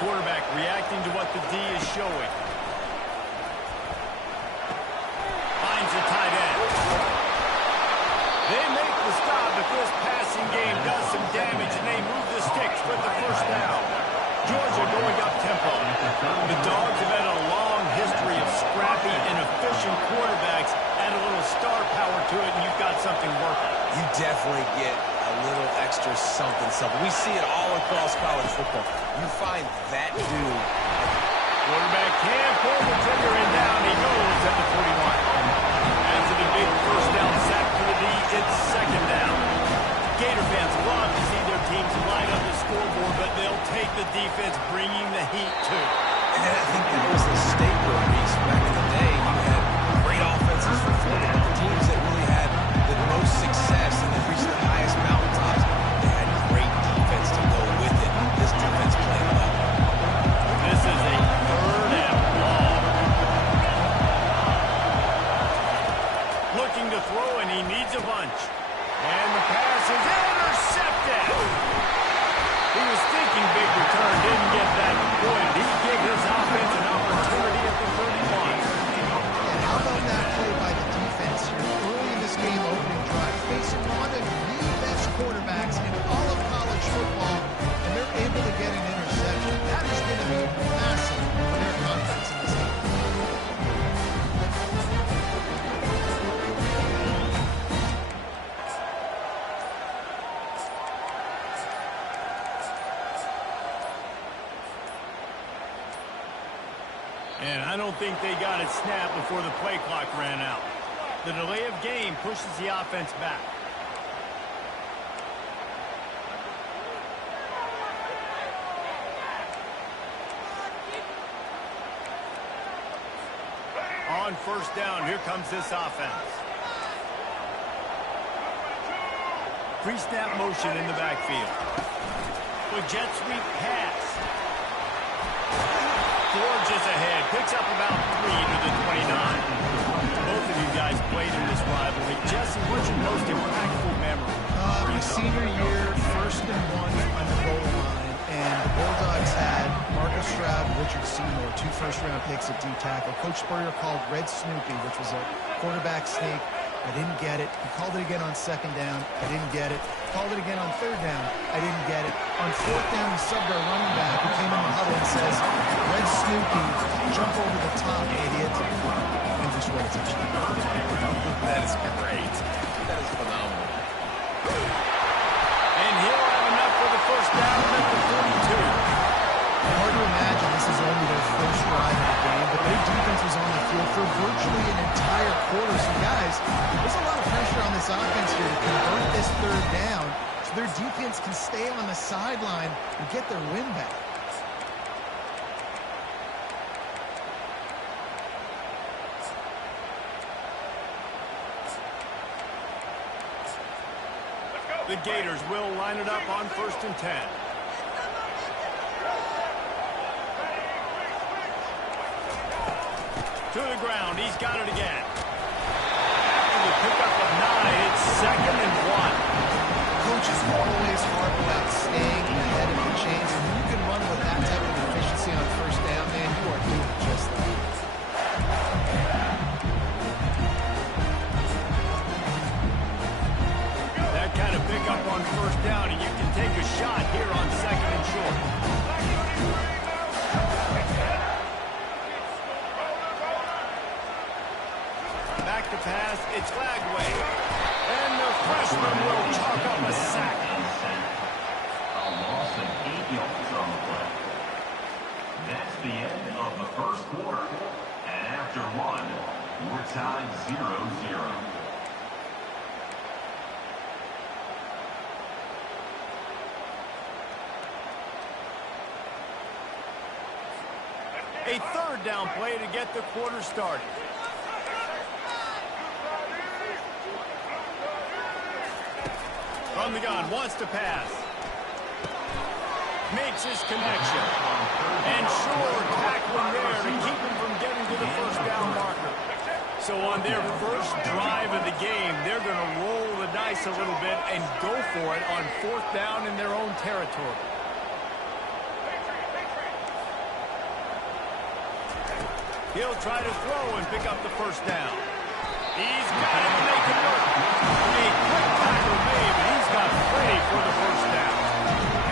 quarterback reacting to what the D is showing. Finds the tight end. They make the stop, but this passing game does some damage, and they move the sticks with the first down. Georgia going up tempo. The Dogs have had a long history of scrappy and efficient quarterbacks. Add a little star power to it, and you've got something working. You definitely get a little extra something. We see it all across college football. You find that dude. Quarterback can pull the trigger, and down he goes at the 41. After the big first down sack for the D, it's second down. Gator fans love to see their teams line up the scoreboard, but they'll take the defense bringing the heat too. And I think that was the staple, Reese. Back in the day, you had great offenses for football. The teams that really had the most success and that reached the highest mountaintops, they had great defense to go with it. This defense played well. This is a third and long. Looking to throw, and he needs a bunch. And the pass is intercepted. He was thinking big return, didn't get that point. He gave his offense an opportunity at the 31. And how about that play by the defense here early in this game opening drive, facing one of the best quarterbacks in all of college football, and they're able to get an interception. That is going to be massive for their confidence in this game. And I don't think they got it snapped before the play clock ran out. The delay of game pushes the offense back. On first down, here comes this offense. Pre-snap motion in the backfield. With jet sweep pass. Forges ahead, picks up about 3 to the 29. Both of you guys played in this rivalry. Jesse, what's your most impactful memory? My senior year, 1st and 1 on the goal line, and the Bulldogs had Marcus Stroud and Richard Seymour, 2 first-round picks at D-tackle. Coach Spurrier called Red Snoopy, which was a quarterback sneak. I didn't get it. He called it again on 2nd down. I didn't get it. Called it again on 3rd down. I didn't get it. On 4th down, he subbed our running back who came in the huddle and says, Red Snoopy, jump over the top, idiot. And just went a touchdown. That is great. That is phenomenal. And he'll have enough for the first down at the 32. Hard to imagine this is only their first drive of the game, but their defense was on the field for virtually an entire quarter. So, guys, there's a lot of pressure on this offense here to convert this 3rd down so their defense can stay on the sideline and get their win back. The Gators will line it up on 1st and 10. To the ground, he's got it again. And the pickup of 9, it's 2nd and 1. Coaches always harp about staying ahead of the chains, and when you can run with that type of efficiency on 1st down, man, you are doing just that. That kind of pickup on 1st down, and you can take a shot here on 2nd and short. Back to pass, it's Lagway. And the freshman will chalk up a sack. A loss of 8 yards on the play. That's the end of the first quarter. And after 1, we're tied 0-0. A 3rd down play to get the quarter started. From the gun, wants to pass. Makes his connection. And sure, tackling there to keep him from getting to the first down marker. So on their first drive of the game, they're going to roll the dice a little bit and go for it on 4th down in their own territory. He'll try to throw and pick up the first down. He's got it to make it work. A quick tackle made, but he's got plenty for the first down.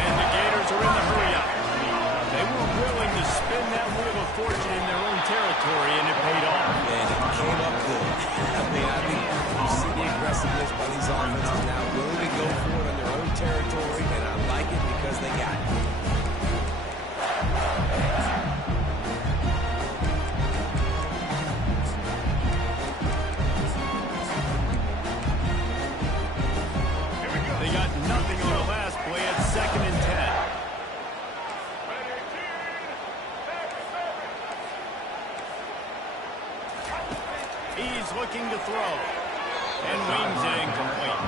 And the Gators are in the hurry-up. They were willing to spin that wheel of fortune in their own territory, and it paid off. And it came up good. I think you see the aggressiveness by these offenses now, willing to go for it on their own territory, and I like it because they got it. They got nothing on the last play at 2nd and 10. He's looking to throw. And wings it incomplete.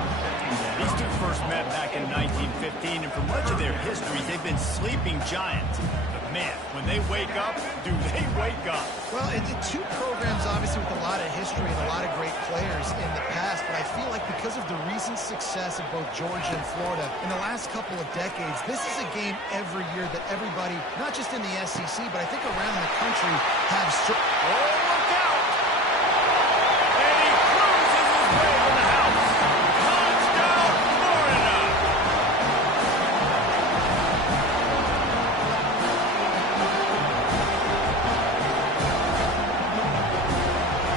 These two first met back in 1915, and for much of their history, they've been sleeping giants. But man, when they wake up, do they wake up? Well, it's two programs, obviously, with a lot of history and a lot of great players in the past, but I feel like because of the recent success of both Georgia and Florida in the last couple of decades, this is a game every year that everybody, not just in the SEC, but I think around the country, have... Oh, look out! And he cruises his way to the house. Touchdown, Florida!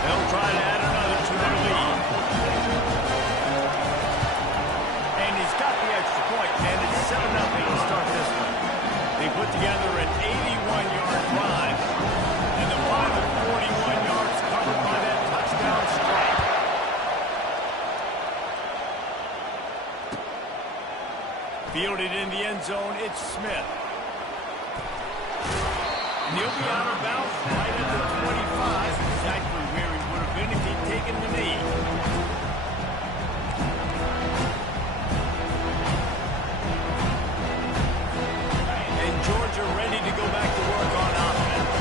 They'll try to add another to their lead. And he's got the extra point, and it's 7-0 to start this one. They put together an 81-yard drive, and the final 41 yards covered by that touchdown strike. Fielded in the end zone, it's Smith. And he'll be out of bounds right at the 25, exactly where he would have been if he'd taken the knee. And Georgia ready to go back to work on offense.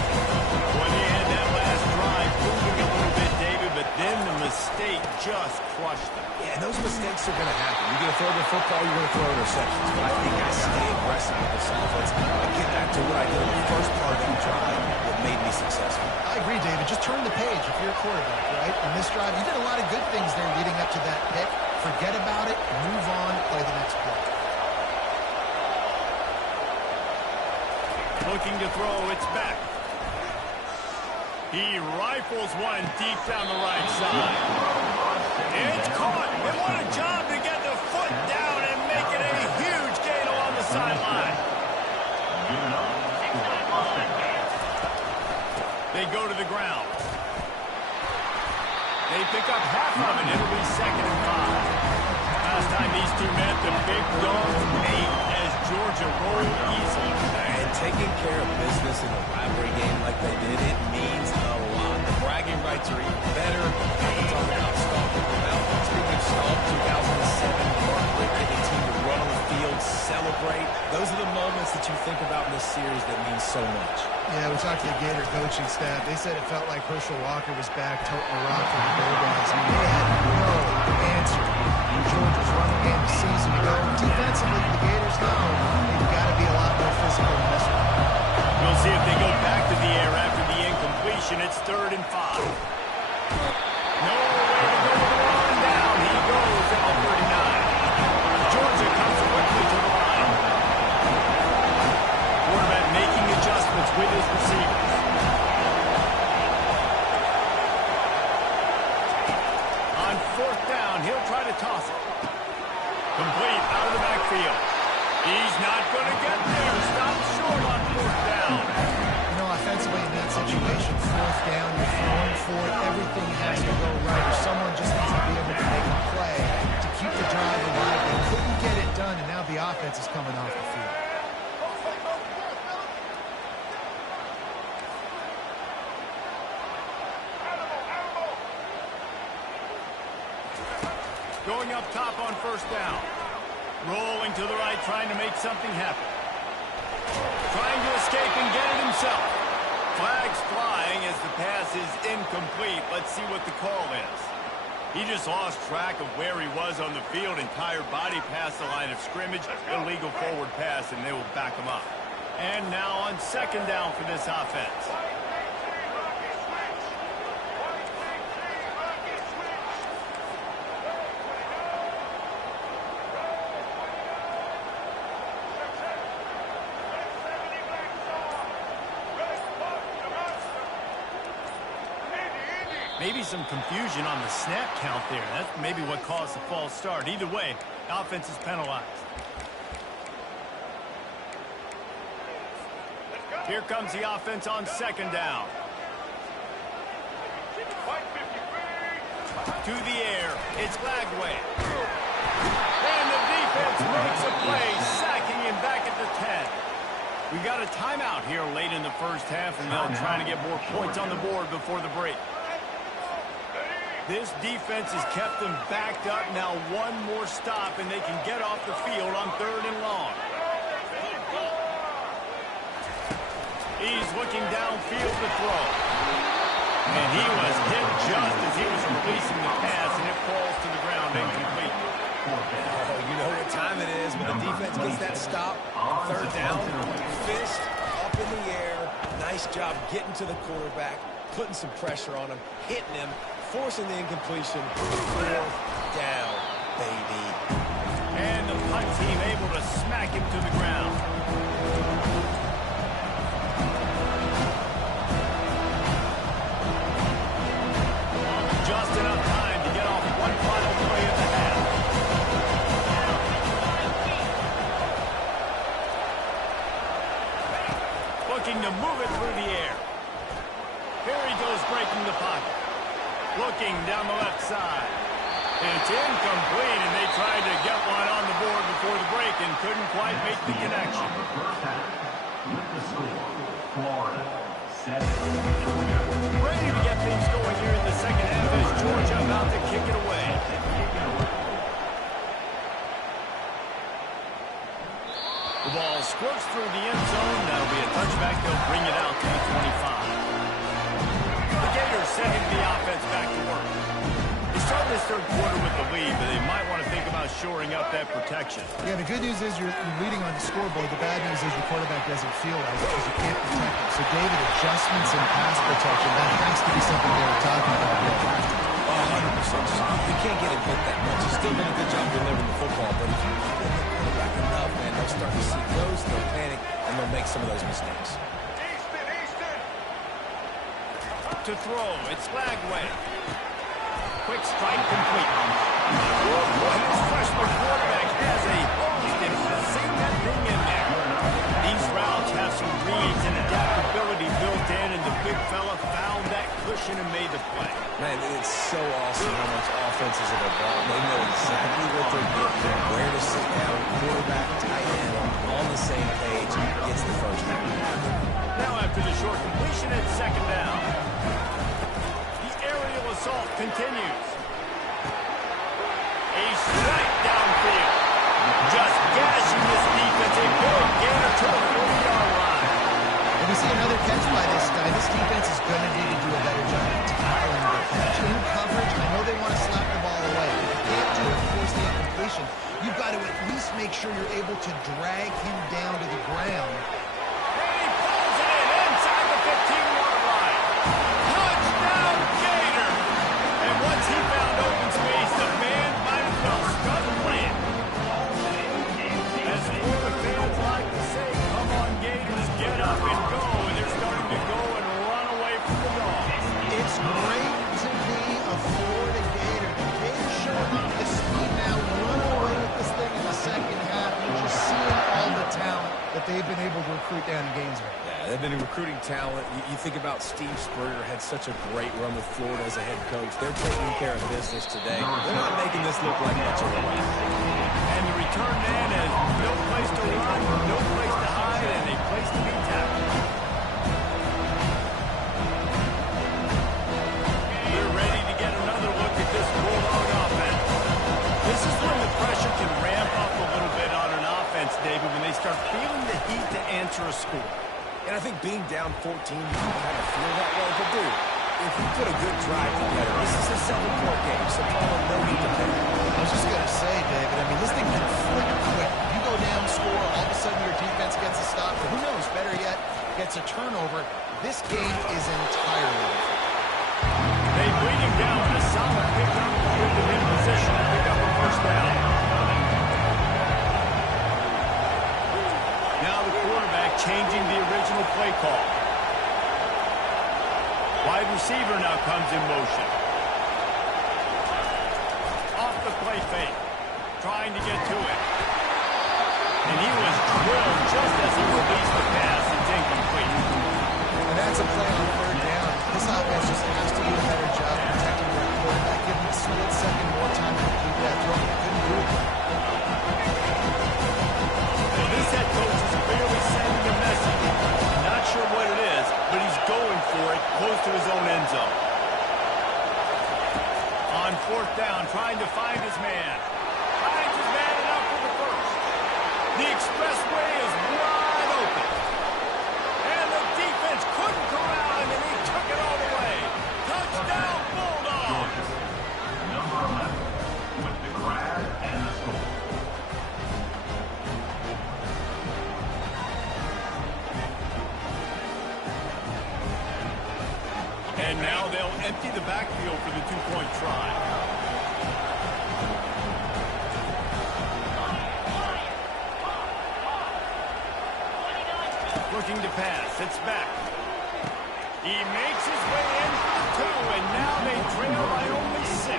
Boy, they had that last drive moving a little bit, David, but then the mistake just crushed them. Yeah, and those mistakes are going to happen. You're going to throw the football, you're going to throw interceptions. But I think I stay aggressive with this offense. I get back to what I did in the first part of that drive that made me successful. I agree, David. Just turn the page if you're a quarterback, right? On this drive, you did a lot of good things there leading up to that pick. Forget about it, move on, play the next play. Looking to throw, it's back. He rifles one deep down the right side. It's caught. And what a job to get the foot down and make it a huge gain along the sideline. They go to the ground. They pick up half of it. It'll be 2nd and 5. Last time these two met, the big dogs ate as Georgia rolled easily. And taking care of business in a rivalry game like they did, it means a lot. The bragging rights are even better. I'm talking about stalking them out. Speaking of stalk, 2007, Mark Rick getting the team to run on the field, celebrate. Those are the moments that you think about in this series that mean so much. Yeah, we talked to the Gator coaching staff. They said it felt like Herschel Walker was back toting the rock for the Bulldogs. I mean, they had no answer in Georgia's running game this season to go. Defensively, the Gators know they've got to be a lot more physical than this one. We'll see if they go back to the air after the incompletion. It's 3rd and 5. No way to go with the run down. He goes at the 39. Georgia comes quickly to the line. Quarterback making adjustments with his receivers. On 4th down, he'll try to toss it. Complete out of the backfield. He's not going to get there. Stop short on 4th down. You know, offensively in that situation, 4th down, you're throwing for it. Everything has to go right, or someone just needs to be able to make a play to keep the drive alive. They couldn't get it done, and now the offense is coming off the field. Going up top on 1st down. Rolling to the right, trying to make something happen. Trying to escape and get it himself. Flags flying as the pass is incomplete. Let's see what the call is. He just lost track of where he was on the field. Entire body past the line of scrimmage. Illegal forward pass, and they will back him up. And now on 2nd down for this offense. Maybe some confusion on the snap count there. That's maybe what caused the false start. Either way, offense is penalized. Here comes the offense on second down. To the air, it's Lagway. And the defense makes a play, sacking him back at the 10. We got a timeout here late in the first half, and they'll try to get more points on the board before the break. This defense has kept them backed up. Now one more stop, and they can get off the field on 3rd and long. He's looking downfield to throw. And he was hit just as he was releasing the pass, and it falls to the ground incomplete. Oh, you know what time it is when the defense gets that stop. 3rd down, fist up in the air. Nice job getting to the quarterback, putting some pressure on him, hitting him, forcing the incompletion. 4th down, baby. And the punt team able to smack him to the ground. Just enough time to get off one final play of the half. Looking to move it through the air. Here he goes, breaking the pocket. Looking down the left side. It's incomplete, and they tried to get one on the board before the break and couldn't quite make the connection. With the score, Florida 7. Ready to get things going here in the second half as Georgia about to kick it away. The ball squirts through the end zone. That'll be a touchback. They'll bring it out to the 25. The Gators sending the offense back to work. They start this third quarter with the lead, but they might want to think about shoring up that protection. Yeah, the good news is you're leading on the scoreboard. The bad news is your quarterback doesn't feel like it because you can't protect him. So, David, adjustments in pass protection, that has to be something they were talking about here. 100%. You can't get him hit that much. He's still doing a good job delivering the football, but if you keep hitting the quarterback enough, man, they'll start to see those, they'll panic, and they'll make some of those mistakes. To throw, it's Lagway. Quick strike complete. This freshman quarterback has a host and he's seen that thing in there. These routes have some reads and adaptability built in, and the big fella found that cushion and made the play. Man, it's so awesome how much offenses have evolved. They know exactly what they're getting, where to sit down, quarterback, tight end, on the same page, gets the first down. Now after the short completion, it's second down. The aerial assault continues. A strike downfield. Just gashing this defense. A big gainer to the 40-yard line. And we see another catch by this guy. This defense is going to need to do a better job of tackling the catch. In coverage, I know they want to slap the ball away. If you can't do it, force the incompletion. You've got to at least make sure you're able to drag him down to the ground. And he pulls it in inside the 15-yard line. Touchdown, Gator! And once he found open space, the man might as well start playing. As Florida fans like to say, come on, Gators, get up and go. And they're starting to go and run away from the Dogs. It's great to be a Florida Gator. The Gators showing off the speed now, running away with this thing in the second half. You're just seeing all the talent that they've been able to recruit down in Gainesville. Yeah, they've been recruiting talent. You think about Steve Spurrier had such a great run with Florida as a head coach. They're taking care of business today. They're not making this look like much of a win. And the return man has no place to run, no place to hide, and a place to be tackled. We're ready to get another look at this Bulldog offense. This is when the pressure can ramp up a little bit on an offense, David, when they start feeling the heat to answer a score. And I think being down 14, you can kind of feel that way. But, dude, if you put a good drive together, this is a 7-point game, so Paul, no need to panic. I was just going to say, David, I mean, this thing can flip quick. You go down, score, all of a sudden your defense gets a stop, or who knows, better yet, gets a turnover. This game is entirely different. They bring him down with a solid pickup, put them in position to pick up a first down. Now the quarterback changing the original play call. Wide receiver now comes in motion. Off the play fake. Trying to get to it. And he was drilled just as he released the pass. It's incomplete. And that's a play on third down. This offense just has to do a better job protecting their quarterback. Give him a split second more time to complete that throw. He couldn't do it. Well, this head coach is clearly sending a message. Not sure what it is, but he's going for it close to his own end zone. On fourth down, trying to find his man. Finds his man and out for the first. The expressway is wide open. And the defense couldn't corral him, and he took it all the way. Touchdown, Bulldogs! Number 11 with the grab and the score. And now they'll empty the backfield for the two-point try. Looking to pass. It's back. He makes his way in for the two, and now they trail by only 6.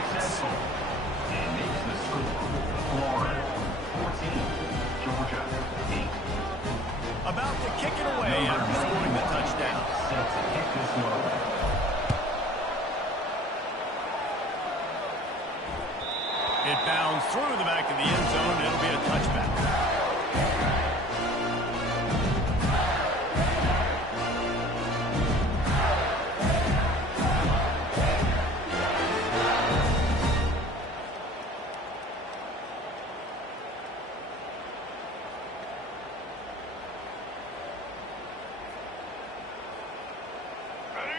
And makes the score. Florida 14, Georgia 8. About to kick it away after scoring the touchdown. Set to kick this one away. It bounds through the back of the end zone. It'll be a touchback.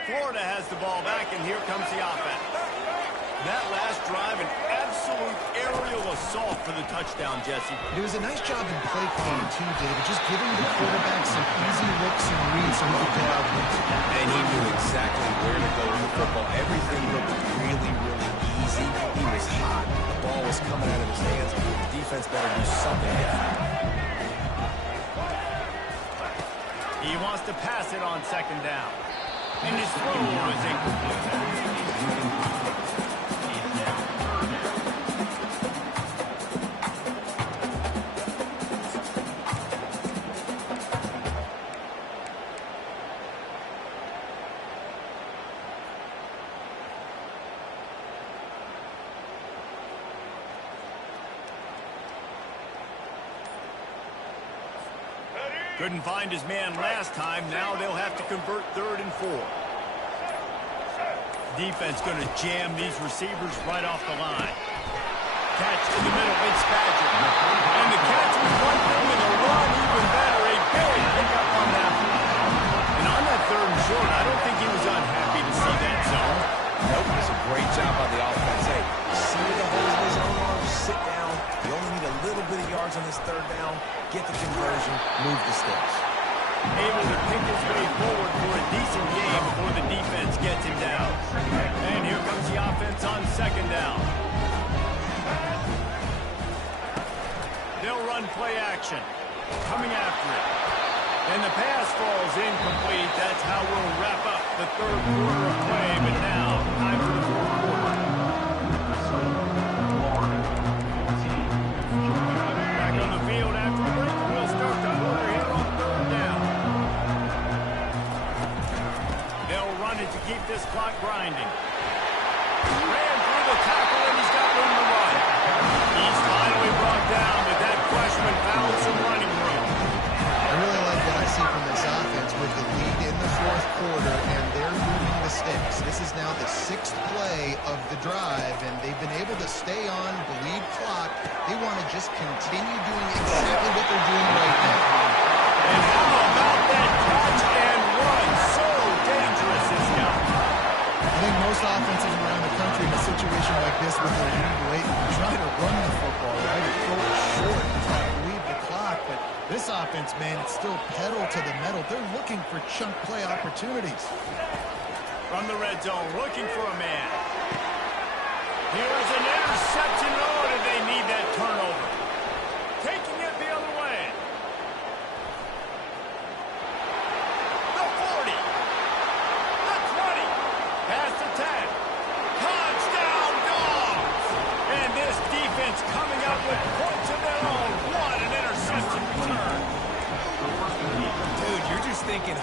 Florida has the ball back, and here comes the offense. That last drive, an absolute aerial assault for the touchdown, Jesse. It was a nice job in play calling, too, David. Just giving the quarterback some easy looks and reads so he could get out there. And he knew exactly where to go with the football. Everything looked really, really easy. He was hot. The ball was coming out of his hands. The defense better do something different. He wants to pass it on second down. And his throw was incomplete. Couldn't find his man last time. Now they'll have to convert 3rd and 4. Defense going to jam these receivers right off the line. Catch in the middle. It's Badger. And the catch was one thing, and the run even better. A big pickup on that one. And on that 3rd and short, I don't think he was unhappy to see that zone. Nope, it's a great job by the offense. Hey, see where the holes in his own arms, sit down. You only need a little bit of yards on this 3rd down. Get the conversion, move the sticks. Able to pick his way forward for a decent game before the defense gets him down. And here comes the offense on 2nd down. They'll run play action. Coming after it. And the pass falls incomplete. That's how we'll wrap up the 3rd quarter of play. But now, time for the 4th quarter. Back on the field after a break. We'll start the quarter here on 3rd down. They'll run it to keep this clock grinding. Ran through the tackle, and he's got room to run. He's finally brought down, but that freshman found some running room. I really like what I see from this offense with the lead in the 4th quarter, and they're moving the sticks. This is now the 6th play of the drive, and they've been able to stay on, bleed clock. They want to just continue doing exactly what they're doing right now. And how about that catch and run? So dangerous, this guy. I think most offenses around the country in a situation like this with their lead late try to run the football, right? Or throw it short and try to bleed the clock, but this offense, man, it's still pedal to the metal. They're looking for chunk play opportunities. From the red zone, looking for a man. Here's an interception. Oh, did they need that turnover? Taking it the other way. The 40. The 20.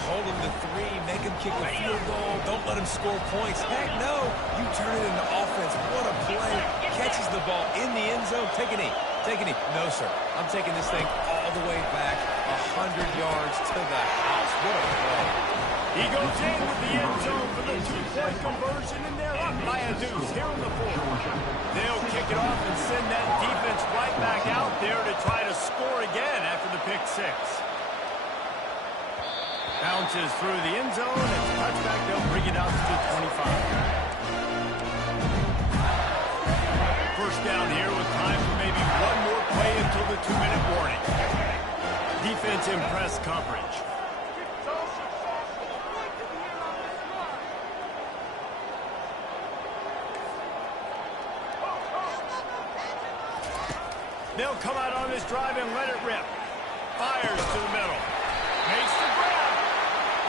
hold him to 3, make him kick a field goal, don't let him score points. Heck no, you turn it into offense. What a play. Catches the ball in the end zone. Take a knee. Take a knee. No, sir. I'm taking this thing all the way back 100 yards to the house. What a play. He goes in with the end zone for the 2-point conversion, and they're up by a deuce here in the fourth. They'll kick it off and send that defense right back out there to try to score again after the pick 6. Bounces through the end zone. It's a touchback. They'll bring it out to the 25. First down here with time for maybe one more play until the 2-minute warning. Defense in press coverage. They'll come out on this drive and let it rip. Fires to the middle. Makes the grab.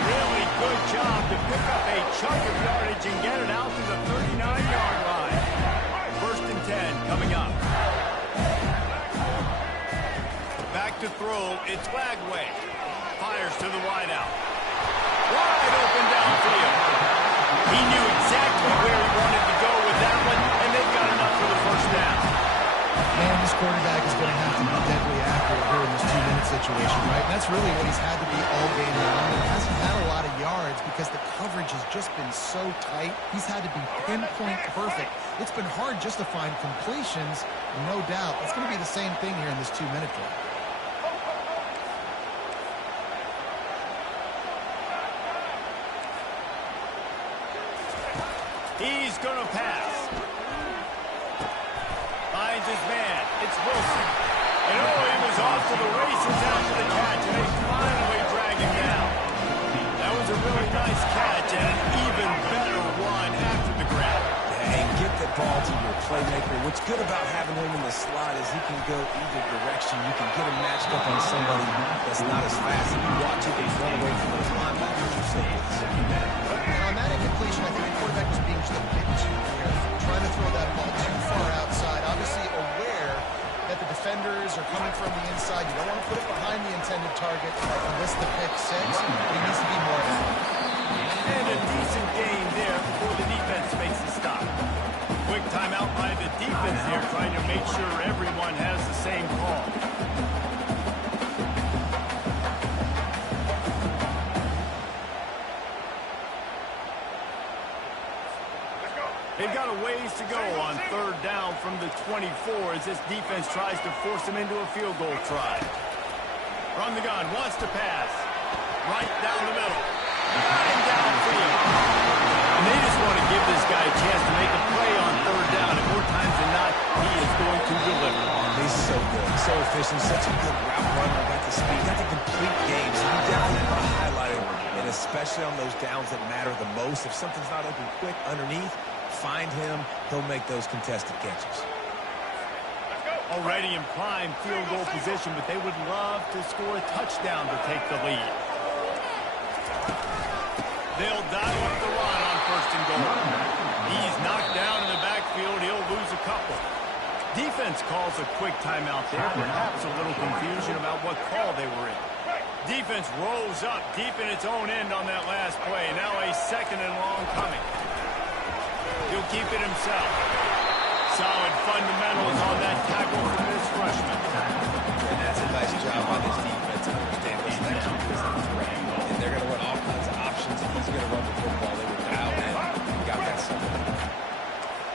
Really good job to pick up a chunk of yardage and get it out to the 39-yard line. First and 10 coming up. Back to throw. It's Lagway. Fires to the wideout. Wide open downfield. He knew exactly where he wanted to go with that one, and they've got enough for the first down. Man, this quarterback is going to have to be deadly accurate here in this 2-minute situation, right? And that's really what he's had to be all game long. He hasn't had a lot of yards because the coverage has just been so tight. He's had to be pinpoint perfect. It's been hard just to find completions, no doubt. It's going to be the same thing here in this 2-minute drill. He's going to pass. Finds his man. It's Wilson. And he was off to the races after the catch, and they finally drag him down. That was a really nice catch and an even better one after the grab. And get the ball to your playmaker. What's good about having him in the slot is he can go either direction. You can get him matched up on somebody that's not as fast. If you watch it, they run away from those linebackers. You say it's Now, on that incompletion, I think the quarterback was being just a bit too careful, trying to throw that ball too far outside. Obviously aware that the defenders are coming from the inside. You don't want to put it behind the intended target unless the pick 6. He needs to be more active. And a decent gain there before the defense makes a stop. Quick timeout by the defense here, trying to make sure everyone has the same call. They've got a ways to go on third down from the 24 as this defense tries to force them into a field goal try. From the gun, wants to pass. Right down the middle. And downfield. And they just want to give this guy a chance to make a play on third down. And more times than not, he is going to deliver. He's so good, so efficient, such a good route runner. Got the speed, got the complete game. So you definitely want to highlight it, and especially on those downs that matter the most. If something's not open quick underneath, find him. He'll make those contested catches. Already in prime field goal position, but they would love to score a touchdown to take the lead. They'll dial up the run on first and goal. He's knocked down in the backfield. He'll lose a couple. Defense calls a quick timeout there. Perhaps a little confusion about what call they were in. Defense rolls up deep in its own end on that last play. Now a second and long coming. He'll keep it himself. Solid fundamentals on that tackle from this freshman. And that's a nice job by this defense to understand this next one is a threat. And they're going to run all kinds of options, and he's going to run the football. They were dialed in and got that something.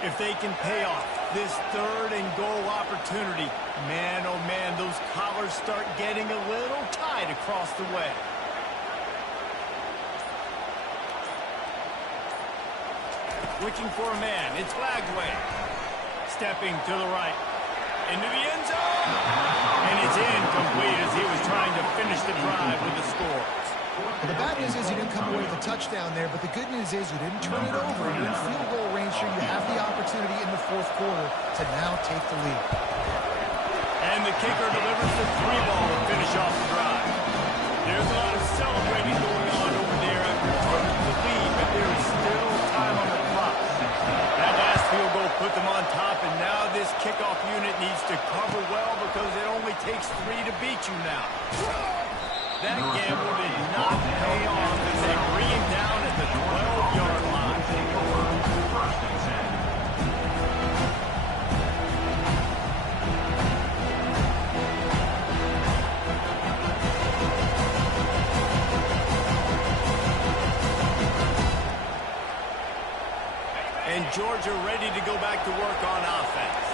If they can pay off this third and goal opportunity, man, oh man, those collars start getting a little tight across the way. Looking for a man. It's Lagway. Stepping to the right. Into the end zone. And it's incomplete as he was trying to finish the drive with the score. Well, the bad news is you didn't come away with a touchdown there, but the good news is you didn't turn it over. You're in field goal range here. You have the opportunity in the fourth quarter to now take the lead. And the kicker delivers the 3-ball to finish off the drive. There's a lot of celebrating going on over there after taking the lead, but there is still time on the clock. That last field goal put them on top, and now this kickoff unit needs to cover well because it only takes 3 to beat you now. That gamble did not pay off as they bring him down at the 12-yard line. First and 10. And Georgia ready to go back to work on offense.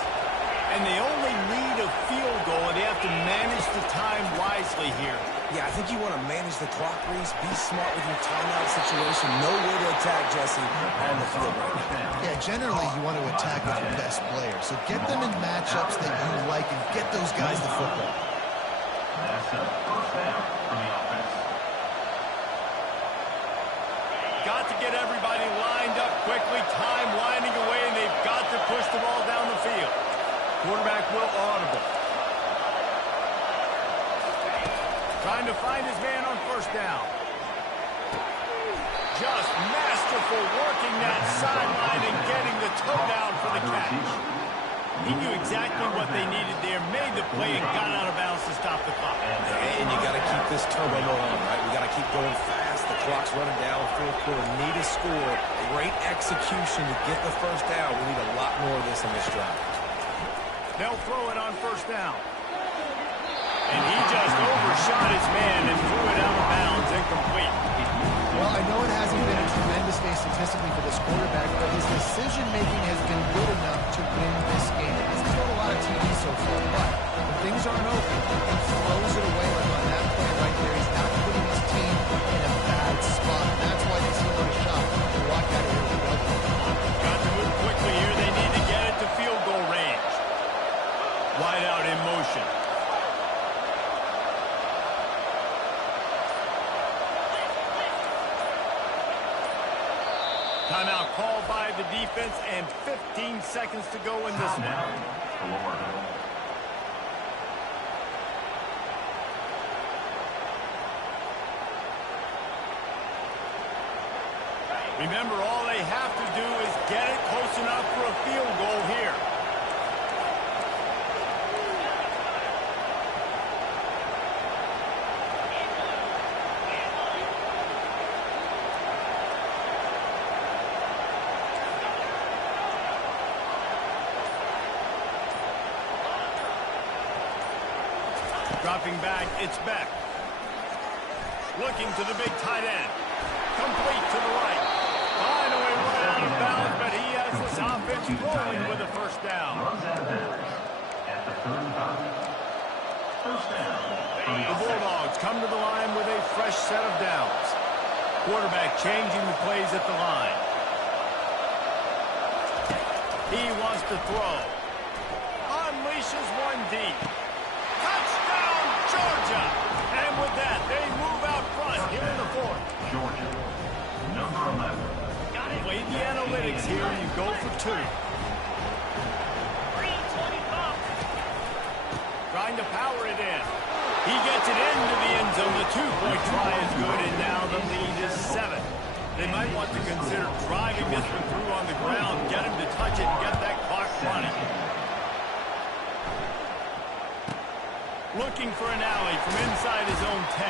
And they only need a field goal, and they have to manage the time wisely here. Yeah, I think you want to manage the clock, Reese. Be smart with your timeout situation. Know where to attack, Jesse, on the field right now. Yeah, generally you want to attack with your best player. So get them in matchups that you like and get those guys the football. That's a first down for the offense. Got to get everybody lined up quickly, time winding away, and they've got to push the ball down the field. Quarterback will audible. Trying to find his man on first down. Just masterful working that sideline and getting the toe down for the catch. He knew exactly what they needed there, made the play, and got out of bounds to stop the clock. And you got to keep this turbo mode on, right? We got to keep going fast. The clock's running down. Fourth quarter. Need a score. Great execution to get the first down. We need a lot more of this in this drive. They'll throw it on first down. And he just overshot his man and threw it out of bounds, incomplete. Well, I know it hasn't been a tremendous day statistically for this quarterback, but his decision-making has been good enough to win this game. He hasn't thrown a lot of TD so far, but when things aren't open, he throws it away like on that play right there. He's not putting his team in a bad spot. That's why they still have a shot to walk out of here with a double. Got to move quickly here. They need to get it to field goal range. Wide out in motion. Timeout called by the defense, and 15 seconds to go in this one. Remember, all they have to do is get it close enough for a field goal here. Dropping back, it's Beck. Looking to the big tight end. Complete to the right. Finally right out of bounds, but he has this offense rolling with a first down. Runs out of bounds at the 35. First down. The Bulldogs come to the line with a fresh set of downs. Quarterback changing the plays at the line. He wants to throw. Unleashes one deep. Touchdown, Georgia! And with that, they move out front here in the fourth. Georgia, number 11. Play the analytics here, and you go for two. Trying to power it in. He gets it into the end zone. The two-point try is good, and now the lead is 7. They might want to consider driving this one through on the ground, get him to touch it, and get that clock running. Looking for an alley from inside his own 10.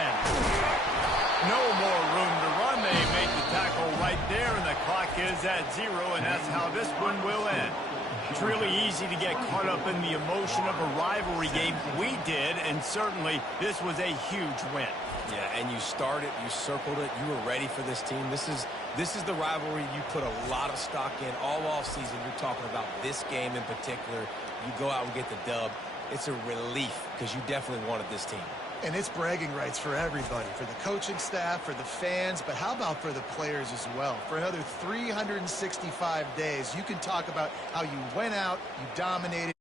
No more room to run. They make the tackle right there, and the clock is at 0, and that's how this one will end. It's really easy to get caught up in the emotion of a rivalry game. We did, and certainly this was a huge win. Yeah, and you started, you circled it, you were ready for this team. This is the rivalry you put a lot of stock in all offseason. You're talking about this game in particular. You go out and get the dub. It's a relief because you definitely wanted this team. And it's bragging rights for everybody, for the coaching staff, for the fans, but how about for the players as well? For another 365 days, you can talk about how you went out, you dominated,